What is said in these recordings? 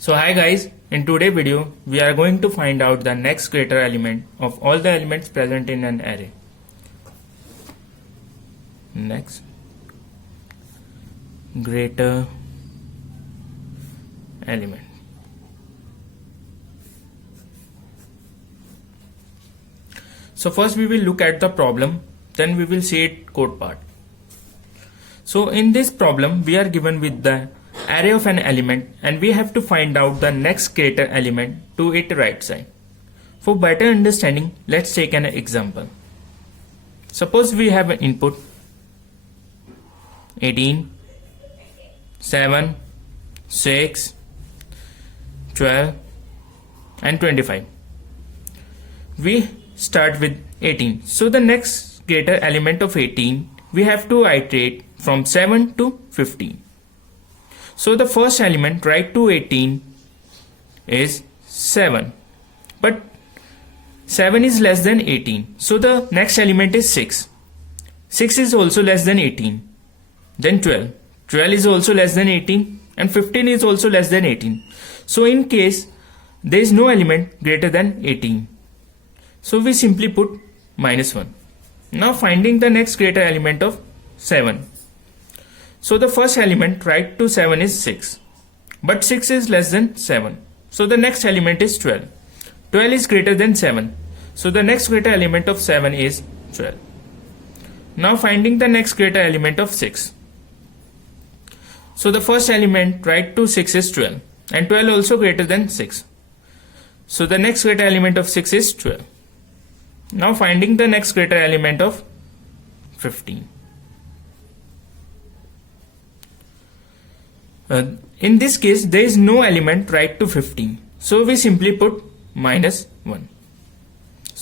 So hi guys, in today's video we are going to find out the next greater element of all the elements present in an array. Next greater element. So first we will look at the problem, then we will see it code part. So in this problem we are given with the array of an element and we have to find out the next greater element to its right side. For better understanding, let's take an example. Suppose we have an input 18, 7, 6, 12 and 25. We start with 18. So the next greater element of 18 we have to iterate from 7 to 15. So the first element right to 18 is 7, but 7 is less than 18. So the next element is 6. 6 is also less than 18. Then 12. 12 is also less than 18 and 15 is also less than 18. So in case there is no element greater than 18. So we simply put -1. Now finding the next greater element of 7. So the first element right to 7 is 6. But 6 is less than 7. So the next element is 12. 12 is greater than 7. So the next greater element of 7 is 12. Now finding the next greater element of 6. So the first element right to 6 is 12. And 12 also greater than 6. So the next greater element of 6 is 12. Now finding the next greater element of 15. In this case there is no element right to 15. So we simply put -1.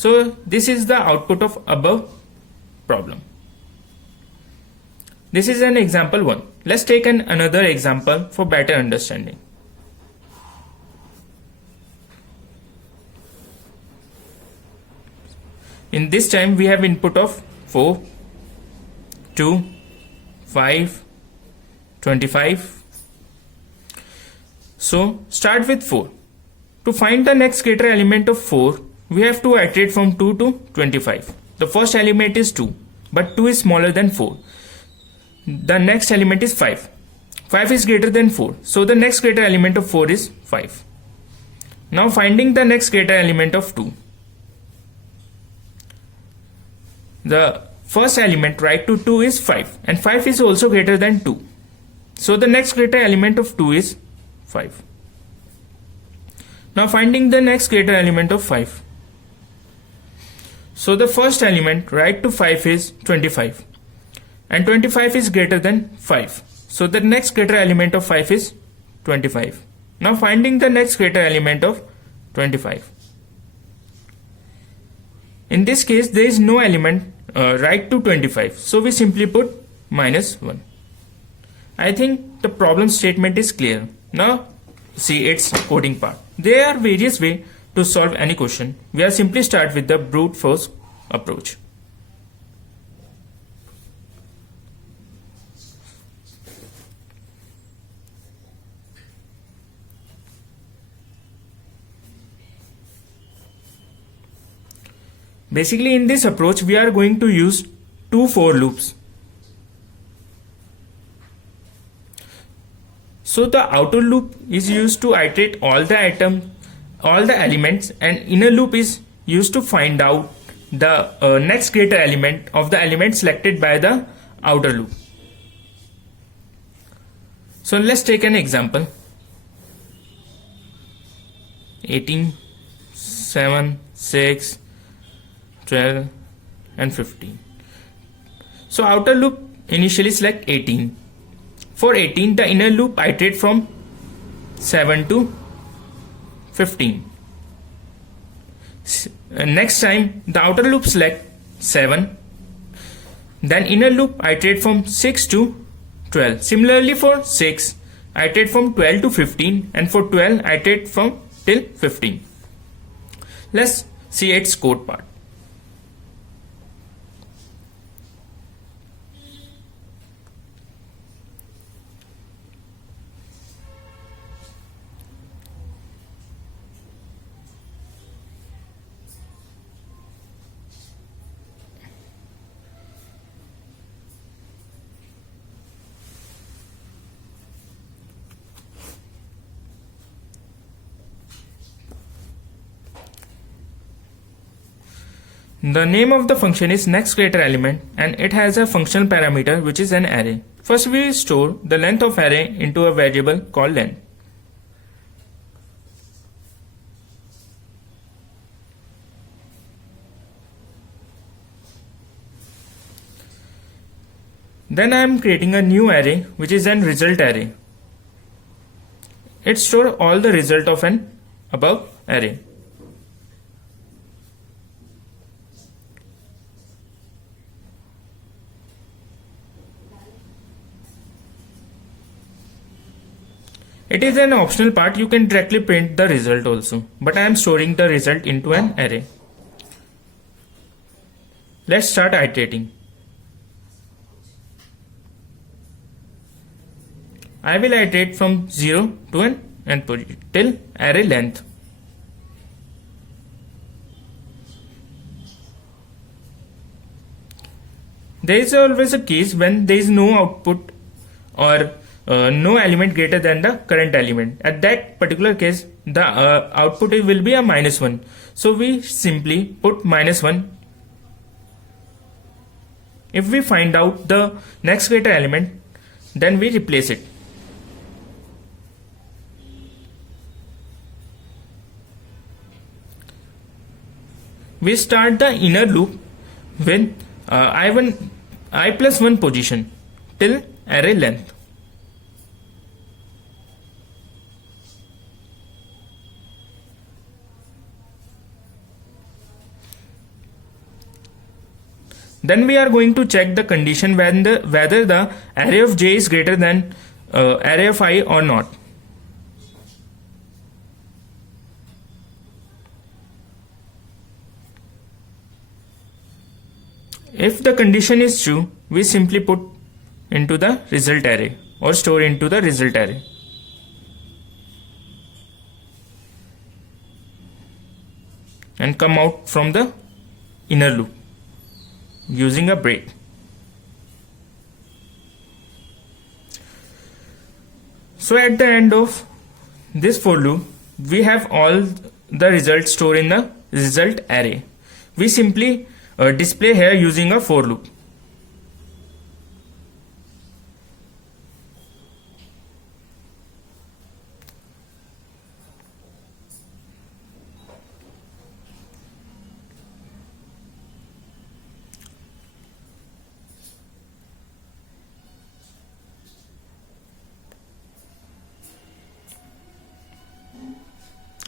So this is the output of above problem. This is an example 1. Let's take another example for better understanding. In this time we have input of 4, 2, 5, 25. So start with 4. To find the next greater element of 4, we have to iterate from 2 to 25. The first element is 2, but 2 is smaller than 4. The next element is 5. 5 is greater than 4. So the next greater element of 4 is 5. Now finding the next greater element of 2. The first element right to 2 is 5 and 5 is also greater than 2. So the next greater element of 2 is 5. Now finding the next greater element of 5. So the first element right to 5 is 25 and 25 is greater than 5. So the next greater element of 5 is 25. Now finding the next greater element of 25. In this case there is no element right to 25. So we simply put -1. I think the problem statement is clear. Now see its coding part. There are various ways to solve any question. We are simply start with the brute force approach. Basically in this approach we are going to use 2 for loops. So the outer loop is used to iterate all the elements, and inner loop is used to find out the next greater element of the element selected by the outer loop. So let's take an example. 18, 7, 6, 12 and 15. So outer loop initially select 18. For 18 the inner loop iterate from 7 to 15. Next time the outer loop select 7. Then inner loop iterate from 6 to 12. Similarly for 6 iterate from 12 to 15 and for 12 iterate from till 15. Let's see its code part. The name of the function is next greater element and it has a functional parameter which is an array. First we store the length of array into a variable called length. Then I am creating a new array which is an result array. It stores all the result of an above array. It is an optional part, you can directly print the result also, but I am storing the result into an array. Let's start iterating. I will iterate from 0 to an end position till array length. There is always a case when there is no output or no element greater than the current element. At that particular case, the output will be a -1. So we simply put -1. If we find out the next greater element, then we replace it. We start the inner loop with I plus 1 position till array length. Then we are going to check the condition whether the array of j is greater than array of I or not. If the condition is true, we simply put into the result array or store into the result array. And come out from the inner loop using a break. So at the end of this for loop, we have all the results stored in the result array. We simply display here using a for loop.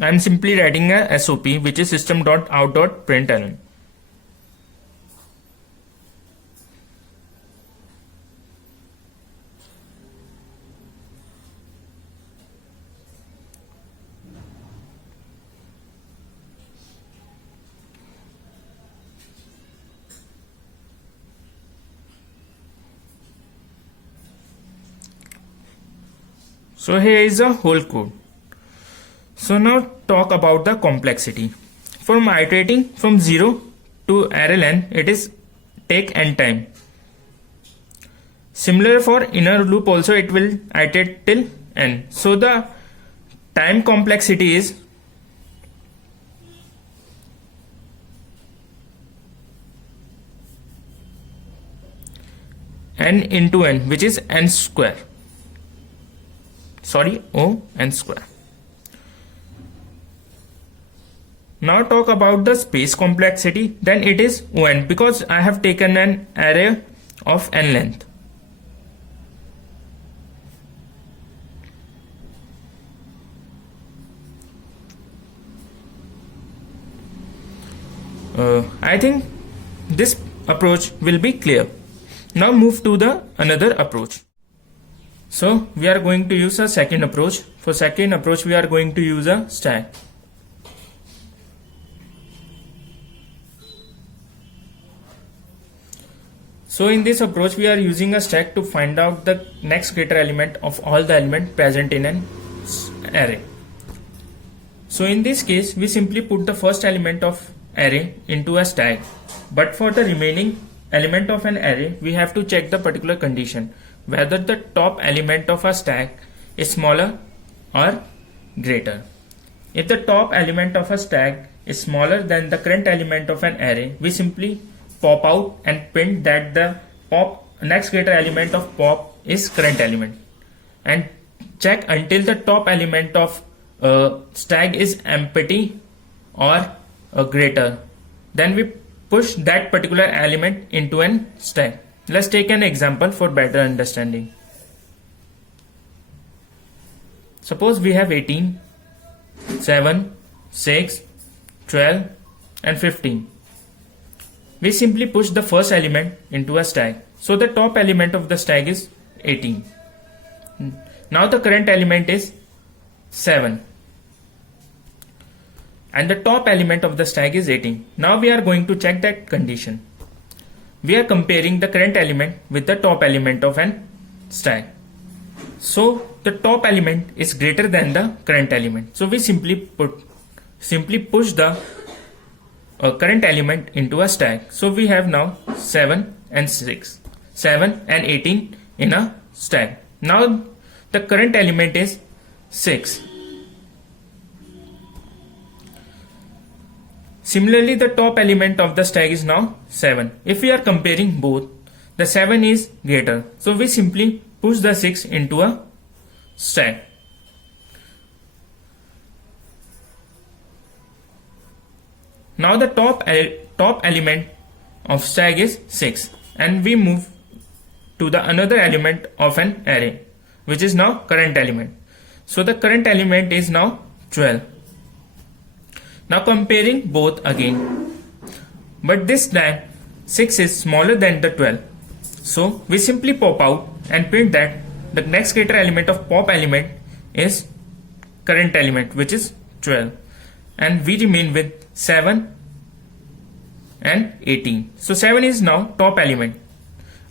I am simply writing a SOP which is system.out.println. So here is a whole code. So now talk about the complexity. For iterating from 0 to array length, it is take n time. Similar for inner loop also, it will iterate till n. So the time complexity is n into n, which is n square. Sorry, O n square. Now talk about the space complexity, then it is On because I have taken an array of n length. I think this approach will be clear. Now move to the another approach. So we are going to use a second approach. For second approach we are going to use a stack. So in this approach we are using a stack to find out the next greater element of all the elements present in an array. So in this case we simply put the first element of array into a stack, but for the remaining element of an array we have to check the particular condition whether the top element of a stack is smaller or greater. If the top element of a stack is smaller than the current element of an array, we simply pop out and print that the next greater element of pop is current element, and check until the top element of stack is empty or greater. Then we push that particular element into an stack. Let's take an example for better understanding. Suppose we have 18, 7, 6, 12 and 15. We simply push the first element into a stack. So the top element of the stack is 18. Now the current element is 7. And the top element of the stack is 18. Now we are going to check that condition. We are comparing the current element with the top element of an stack. So the top element is greater than the current element. So we simply push the current element into a stack. So we have now 7 and 6, 7 and 18 in a stack. Now the current element is 6. Similarly, the top element of the stack is now 7. If we are comparing both, the 7 is greater. So we simply push the 6 into a stack. Now the top element of stack is 6, and we move to the another element of an array, which is now current element. So the current element is now 12. Now comparing both again, but this time 6 is smaller than the 12. So we simply pop out and print that the next greater element of pop element is current element, which is 12, and we remain with 7 and 18. So 7 is now top element.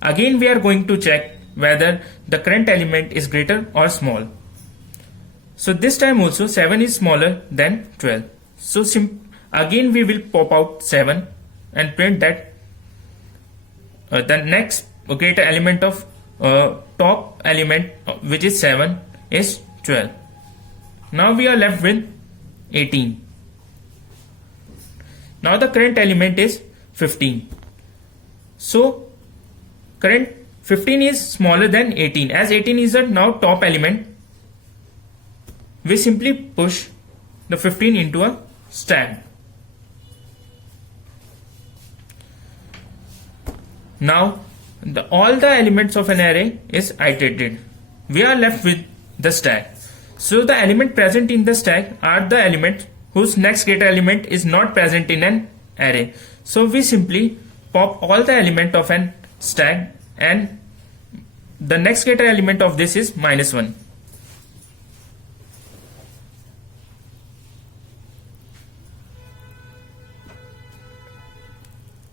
Again we are going to check whether the current element is greater or small. So this time also 7 is smaller than 12. So again we will pop out 7 and print that the next greater element of top element, which is 7, is 12. Now we are left with 18. Now the current element is 15. So current 15 is smaller than 18. As 18 is a now top element, we simply push the 15 into a stack. Now all the elements of an array is iterated. We are left with the stack. So the element present in the stack are the elements whose next greater element is not present in an array. So we simply pop all the element of an stack, and the next greater element of this is -1.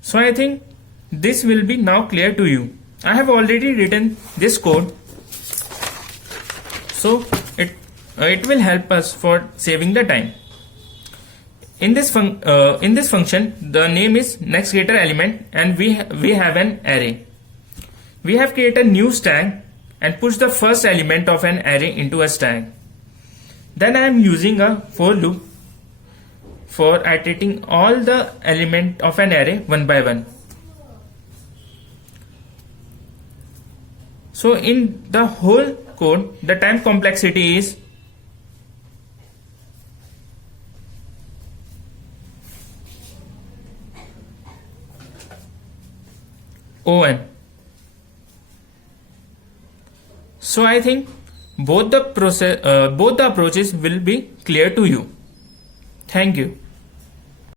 So I think this will be now clear to you. I have already written this code, so it will help us for saving the time. In this function, the name is next greater element, and we have an array. We have created a new stack and push the first element of an array into a stack. Then I am using a for loop for iterating all the element of an array one by one. So in the whole code, the time complexity is O(n). So I think both the approaches will be clear to you. Thank you.